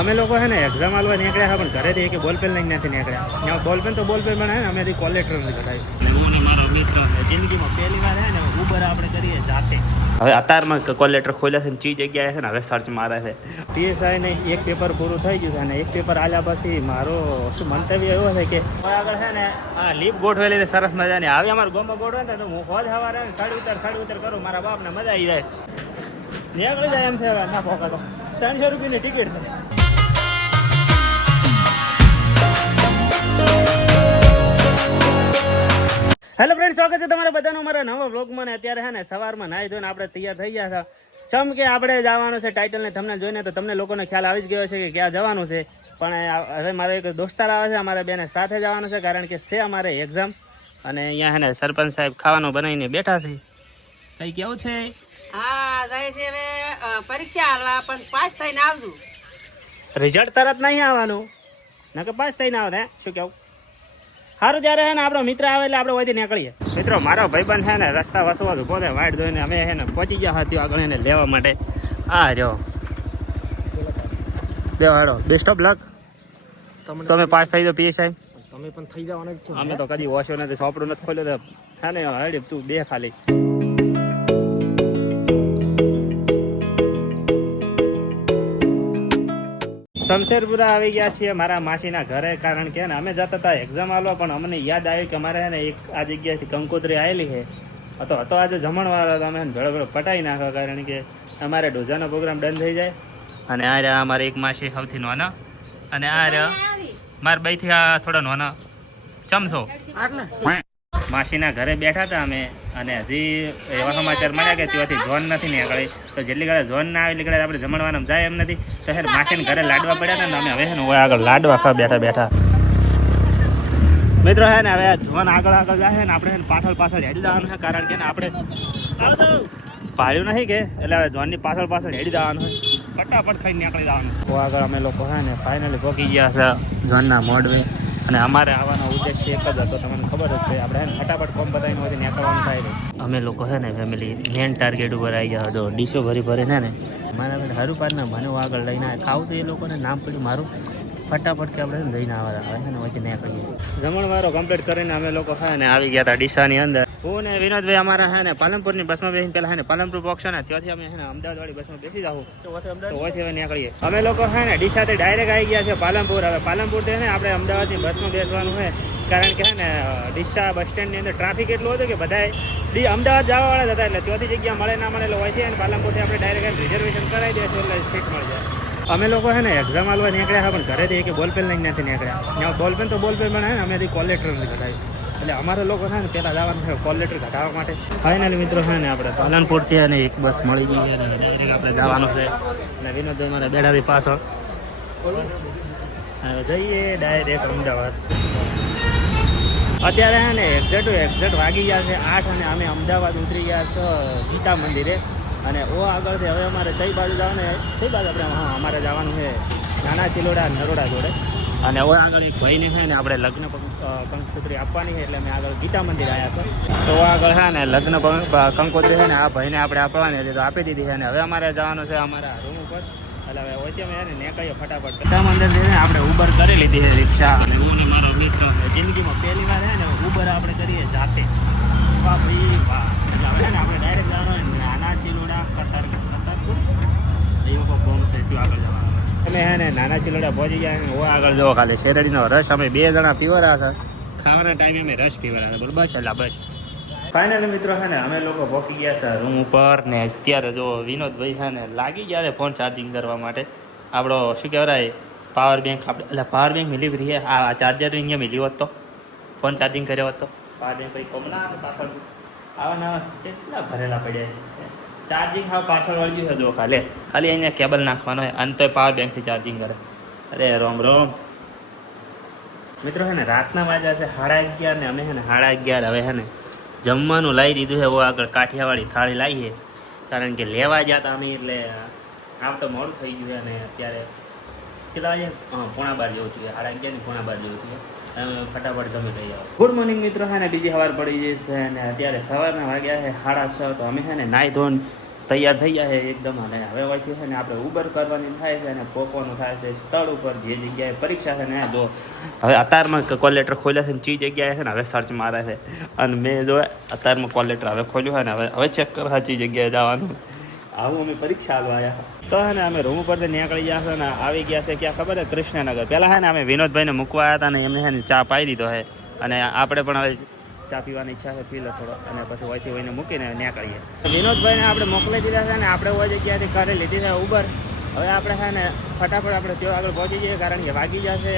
અમે લોકો છે ને એક્ઝામ આલવા નીકળ્યા હતા પણ ઘરેથી એક બોલપેન લઈને નથી નીકળ્યા. બોલપેન તો બોલપેન પણ હે ને અમે કોલેક્ટર નથી કઢાવી. હું ને મારો મિત્ર જિંદગીમાં પહેલી વાર હે ને ઉબર આપણે કરીએ જાતે. હવે અતારમાં કોલેક્ટર ખોલ્યા છે ને ચી જગ્યાએ છે ને હવે સર્ચ મારે છે. પીએસઆઈ ને એક પેપર પૂરું થઈ ગયું છે અને એક પેપર આલ્યા પછી મારો શું મંતવ્ય એવો છે કે આગળ છે ને આ લીપ ગોઠવેલી છે સરસ મજાની. આવી અમારું ગોમાં ગોઠવે ને તો હું હોજ સવારે સાડી ઉતર કરું મારા બાપને મજા આવી જાય. નીકળી જાય એમ છે હવે ના પોકા તો 300 રૂપિયાની ટિકિટ છે. હેલો ફ્રેન્ડ, સ્વાગત છે તમારા બધાનું અમારા નવા વ્લોગમાં. ને અત્યારે હે ને સવારમાં નાહી ધોઈને આપણે તૈયાર થઈ ગયા હતા. ચમ કે આપણે જવાનું છે ટાઇટલને તમને જોઈને તો તમને લોકોને ખ્યાલ આવી જ ગયો છે કે ક્યાં જવાનું છે. પણ હવે મારો એક દોસ્તાર આવે છે, અમારે બેને સાથે જવાનું છે કારણ કે છે અમારે એક્ઝામ. અને અહીંયા હે ને સરપંચ સાહેબ ખાવાનું બનાવીને બેઠા છે. કઈ કેવું છે? હા, જાય છે હવે પરીક્ષા હાલવા, પણ પાસ થઈને આવજો. રિઝલ્ટ તરત નહીં આવવાનું, નકર પાસ થઈને આવે હે. શું કેવું? સારું, ત્યારે હે ને આપણો મિત્ર આવે એટલે આપણે વધી નીકળીએ. મિત્રો, મારો ભાઈબંધ છે ને રસ્તા વસવા પોતે વાઇટ જોઈને અમે હે ને પહોંચી ગયા હતા આગળ એને લેવા માટે. આ રહ્યો દેવાડો બેસ્ટ ઓફ લક. તમે પાસ થઈ દો પીએસઆઈ. તમે પણ થઈ જવાના છો. અમે તો કદી વોશો નથી, સોપડું નથી ખોલ્યો તો હે ને હડી તું બે ખાલી. શમશેરપુરા આવી ગયા છીએ મારા માસીના ઘરે. કારણ કે ને અમે જતા હતા એક્ઝામ આલવા, પણ અમને યાદ આવ્યું કે અમારે ને એક આ જગ્યાએથી કંકોત્રી આવેલી છે. હતો આજે જમણવાર હતો, અમે ભેળો પટાઈ નાખ્યો કારણ કે અમારે ડોઝાનો પ્રોગ્રામ ડન થઈ જાય. અને આ રહ્યા અમારે એક માસી સૌથી નાના, અને આ રહ્યા મારા બાઈથી આ થોડા નાના ચમચો. માસીના ઘરે બેઠા હતા અમે, અને હજી એવા સમાચાર મળ્યા કે ત્યાંથી ઝોન નથી નીકળી. તો જેટલી ઘરે ઝોન ના આવે એટલી ઘરે આપણે જમણવાના જાય એમ નથી. તો હે માસીને ઘરે લાડવા પડ્યા હતા ને અમે હવે છે ને આગળ લાડવા ખાવા બેઠા. મિત્રો હે ને હવે ઝોન આગળ જાય ને આપણે પાછળ હેડી જવાનું છે કારણ કે ને આપણે પાડ્યું નથી કે એટલે હવે ઝોનની પાછળ હેડી જવાનું હોય, ફટાફટ ખાઈને નીકળી જવાનું. તો આગળ અમે લોકો હે ને ફાઇનલી પહોંચી ગયા છે ઝોનના મોડવે. અને અમારે આવવાનો ઉદ્દેશ્ય એક જ હતો, તમને ખબર જ છે. આપણે હે ફટાફટ કોમ બતાવીને હોય નીકળવાનું થાય. અમે લોકો હે ને ફેમિલી મેન ટાર્ગેટ ઉપર આવી ગયા હતો. ડીશો ભરીને ને મારા બેન હરુપારના મને આગળ લઈને ખાવું તો એ લોકોને નામ પડ્યું મારું. ફટાફટ કે આપણે લઈને આવવા આવે ને વચ્ચે નીકળીએ. જમણવારો કમ્પ્લીટ કરીને અમે લોકો હે ને આવી ગયા હતા ડીસાની અંદર. હું ને વિનોદભાઈ અમારા હે ને પાલનપુરની બસમાં બેસીને પહેલાં હે ને પાલનપુર પહોંચશે ને ત્યાંથી અમે હે ને અમદાવાદવાળી બસમાં બેસી જાઉં તો ઓથી હવે નીકળીએ. અમે લોકો હે ને ડીસાથી ડાયરેક્ટ આવી ગયા છે પાલનપુર. હવે પાલનપુરથી ને આપણે અમદાવાદની બસમાં બેસવાનું છે કારણ કે હે ને ડીસા બસ સ્ટેન્ડની અંદર ટ્રાફિક એટલું હતું કે બધાએ અમદાવાદ જવાવાળા જ હતા, એટલે ત્યાંથી જગ્યા મળે ના મળે હોય છે. અને પાલનપુરથી આપણે ડાયરેક્ટ રિઝર્વેશન કરાવી દઈશું એટલે સીટ મળી જાય. અમે લોકો હે ને એક્ઝામ આલવા નીકળ્યા હતા પણ ઘરેથી એક બોલપેન લઈને નથી નીકળ્યા. બોલપેન તો બોલપેન પણ હે ને અમે કોલેક્ટર નથી કઢાવી. એટલે અમારા લોકો છે ને પહેલાં જવાનું છે કોલેક્ટર કઢાવવા માટે. ફાઇનલી મિત્રો છે ને આપણે પાલનપુરથી અને એક બસ મળી ગઈ છે અને ડાયરેક્ટ આપણે જવાનું છે. અને વિનોદભાઈ મારા બેડાથી પાછળ હવે જઈએ ડાયરેક્ટ અમદાવાદ. અત્યારે હે ને એક્ઝેક્ટ વાગી ગયા છે 8 અને અમે અમદાવાદ ઉતરી ગયા છે ગીતા મંદિરે. અને આગળથી હવે અમારે કઈ બાજુ જવાનું કઈ બાજુ આપણે અમારે જવાનું છે નાના ચિલોડા નરોડા જોડે. અને આગળ એક ભાઈને છે ને આપણે લગ્ન કંકોત્રી આપવાની છે એટલે અમે આગળ ગીતા મંદિર આવ્યા છે. તો આગળ છે ને લગ્ન કંકોત્રી છે ને આ ભાઈને આપણે આપવાની હતી તો આપી દીધી છે. અને હવે અમારે જવાનું છે અમારા રૂમ ઉપર. એટલે હવે વચ્ચે અમે ને નીકળીએ ફટાફટ. ગીતા મંદિરથી ને આપણે ઉબર કરી લીધી છે રિક્ષા. અને હું ને મારો મિત્ર જિંદગીમાં પહેલી વાર છે ને ઉબર આપણે કરીએ જાતે. વાહ ભાઈ વાહ. એટલે હવે ને આપણે ડાયરેક્ટ જવાનું નાના ચિલોડા કતરપુર એવું ગોમ છે ત્યાં આગળ જવાનું. અમે હે ને નાના ચિલોડા પહોંચી ગયા. હું આગળ જુઓ ખાલી શેરડીનો રસ અમે 2 જણા પીવરા હતા. ખાવાના ટાઈમે અમે રસ પીવરા હતા બરાબર. બસ એટલે બસ ફાઇનલી મિત્રો છે ને અમે લોકો પહોંચી ગયા છે રૂમ ઉપર. ને અત્યારે જો વિનોદભાઈ છે ને લાગી ગયા છે ફોન ચાર્જિંગ કરવા માટે. આપણો શું કહેવાય પાવર બેંક આપણે એટલે પાવર બેંક મિલી રહી આ ચાર્જર અહીંયા મિલ્યું હોત તો ફોન ચાર્જિંગ કર્યો હોત તો પાવર બેંક ભાઈ કોમના પાછળ આવા કેટલા ભરેલા પડ્યા. ચાર્જિંગ હા પાછળ વળગ્યું છે જો ખાલી અહીંયા કેબલ નાખવાનો હોય અને તો પાવર બેંકથી ચાર્જિંગ કરે. અરે રોમ મિત્રો છે ને રાતના વાગ્યા છે 11:30 ને અમે છે ને 11:30 હવે છે ને જમવાનું લાવી દીધું છે. આગળ કાઠિયાવાડી થાળી લાવી છે કારણ કે લેવા ગયા હતા અમે એટલે આમ તો મોડું થઈ ગયું. અને અત્યારે કેટલા વાગે 11:15 જેવું થયું, 11:30 ને 11:15 જેવું થયું. તમે ફટાફટ જમી થઈ જાઓ. ગુડ મોર્નિંગ મિત્રો. છે ને બીજી સવાર પડી જશે અને અત્યારે સવારના વાગ્યા છે 6:30. તો અમે છે ને નાહી ધોઈને તૈયાર થઈ ગયા છે એકદમ. અને હવે હોયથી છે ને આપણે ઉબર કરવાની થાય છે અને પહોંચવાનું થાય છે સ્થળ ઉપર જે જગ્યાએ પરીક્ષા છે ને જો હવે અતારમાં કોલ લેટર ખોલ્યા છે ને ચી જગ્યાએ છે ને હવે સર્ચ મારે છે. અને મેં જો અતારમાં કોલ લેટર હવે ખોલ્યું હોય ને હવે ચેક કરવા ચી જગ્યાએ જવાનું. આવું અમે પરીક્ષા આવવા આવ્યા તો હે ને અમે રૂમ ઉપરથી નીકળી ગયા છે ને આવી ગયા છે ક્યાં ખબર છે કૃષ્ણનગર. પહેલાં હે ને અમે વિનોદભાઈને મૂકવા આવ્યા હતા ને એમને હે ને ચા પાઈ દીધો છે અને આપણે પણ હવે ચા પીવાની ઈચ્છા છે, પી લો થોડો અને પછી હોયથી હોઈને મૂકીને નીકળીએ. વિનોદભાઈને આપણે મોકલી દીધા છે ને આપણે ઓય જગ્યાએથી કરી લીધી છે ઉબર. હવે આપણે છે ને ફટાફટ આપણે ત્યાં આગળ પહોંચી જઈએ કારણ કે વાગી જશે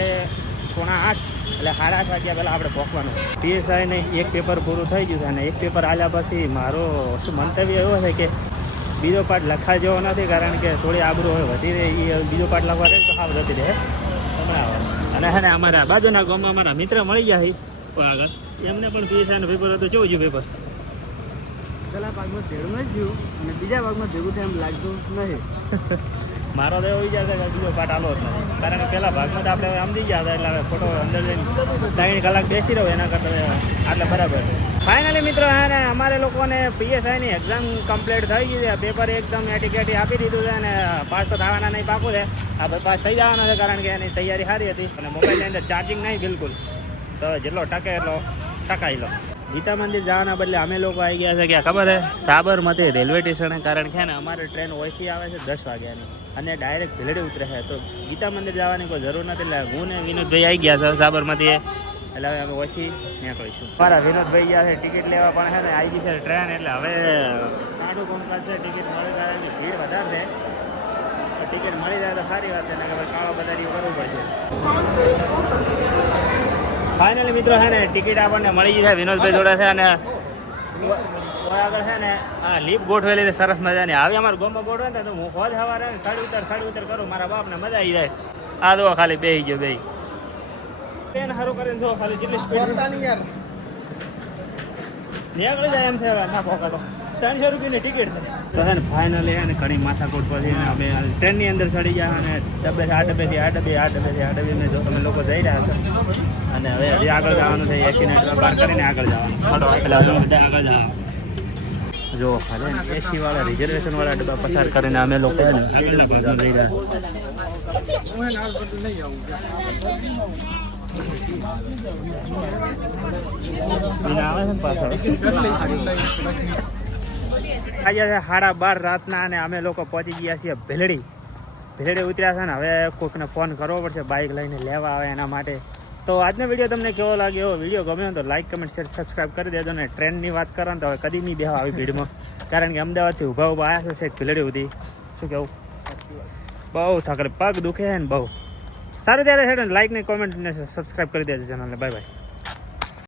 7:45 એટલે 8:30 વાગ્યા પહેલાં આપણે પહોંચવાનું. PSIને એક પેપર પૂરું થઈ ગયું છે અને એક પેપર આલ્યા પછી મારો શું મંતવ્ય એવો છે કે બીજો પાઠ લખવા જેવો નથી કારણ કે થોડી આબરૂ હોય વધી રહી. એ બીજો પાઠ લખવા રહે તો સાવ જતી રહે હમણાં. અને હે ને અમારા બાજુના ગામમાં અમારા મિત્ર મળી ગયા છે આગળ, એમને પણ PSIનું પેપર હતું. કેવું ગયું પેપર? પેલા ભાગમાં ભેગું જ થયું અને બીજા ભાગમાં ભેગું થાય એમ લાગતું નહીં. મારો તો એવો વિચાર છે કે બીજો પાઠ આલો જ નથી કારણ કે પહેલા ભાગમાં તો આપણે સમજી ગયા હતા એટલે હવે ફોટો અંદર જઈને 3 કલાક બેસી રહ્યો એના કરતાં આટલે બરાબર છે. ફાઇનલી મિત્રો હે ને અમારે લોકોને PSIની એક્ઝામ કમ્પ્લીટ થઈ ગઈ છે. પેપર એકદમ એટીકેટી આપી દીધું છે અને પાસ તો થવાના નહીં પાકું છે. આપણે પાસ થઈ જવાના છે કારણ કે એની તૈયારી સારી હતી અને મોબાઈલની અંદર ચાર્જિંગ નહીં બિલકુલ. તો જેટલો ટકે એટલો ટકાઈ લો. ગીતા મંદિર જવાના બદલે અમે લોકો આવી ગયા છે ક્યાં ખબર છે સાબરમતી રેલવે સ્ટેશને. કારણ કે ને અમારે ટ્રેન ઓયથી આવે છે 10 વાગ્યાની અને ડાયરેક્ટ ભીલડી ઉતરે છે. તો ગીતા મંદિર જવાની કોઈ જરૂર નથી એટલે હું ને વિનોદભાઈ આવી ગયા છે સાબરમતી એટલે હવે અમે ઓયથી નીકળીશું. મારા વિનોદભાઈ ગયા છે ટિકિટ લેવા પણ છે ને આવી ગઈ છે ટ્રેન એટલે હવે કાઢું કામકાજ છે. ટિકિટ મળે કારણ કે ભીડ વધારે છે. ટિકિટ મળી જાય તો સારી વાત છે ને કે ભાઈ કાળો બધારી કરવું પડશે. ફાઇનલી મિત્રો છે ને ટિકિટ આપણને મળી ગઈ છે વિનોદભાઈ જોડે છે અને આગળ છે ને આ લીપ ગોઠવેલી છે સરસ મજાની. આવી અમારું ગોમાં ગોઠવે ને તો હું હોજ સવારે સાડી ઉતર કરું મારા બાપને મજા આવી જાય. આ દો ખાલી બેસી ગયો બે ટ્રેન સારું કરીને જો ખાલી જેટલી સ્પીડ યાર નીકળી જાય એમ છે. હવે ના પોકાતો 300 રૂપિયાની ટિકિટ તો છે ને ફાઇનલી છે ને ઘણી માથાકૂટ પછી અમે ટ્રેનની અંદર ચડી ગયા અને ડબ્બે આ ડબ્બેથી આ ડબ્બે આ ડબ્બેથી આ ડબ્બે જો તમે લોકો જઈ રહ્યા છો અને હવે હજી આગળ જવાનું છે. 80 પાર કરીને આગળ જવાનું એટલે બધા આગળ જવાનું. જો ખાલી AC વાળા રિઝર્વેશન વાળા ડબ્બા પસાર કરીને અમે લોકો જઈ રહ્યા. આજે 12:30 રાતના અને અમે લોકો પહોંચી ગયા છીએ ભીલડી ઉતર્યા છે ને હવે કોઈકને ફોન કરવો પડશે બાઇક લઈને લેવા આવે એના માટે. તો આજનો વિડીયો તમને કેવો લાગ્યો? વિડીયો ગમ્યો તો લાઇક કમેન્ટ શેર સબસ્ક્રાઈબ કરી દેજો. ને ટ્રેનની વાત કરો ને તો હવે કદી નહીં બેહવા આવી ભીડમાં કારણ કે અમદાવાદથી ઊભા આવ્યા છે ભીલડી સુધી. શું કેવું? બહુ થાક પગ દુખે છે ને બહુ. સારું ત્યારે છે ને લાઇક ને કોમેન્ટ ને સબસ્ક્રાઈબ કરી દેજો ચેનલને. Bye bye.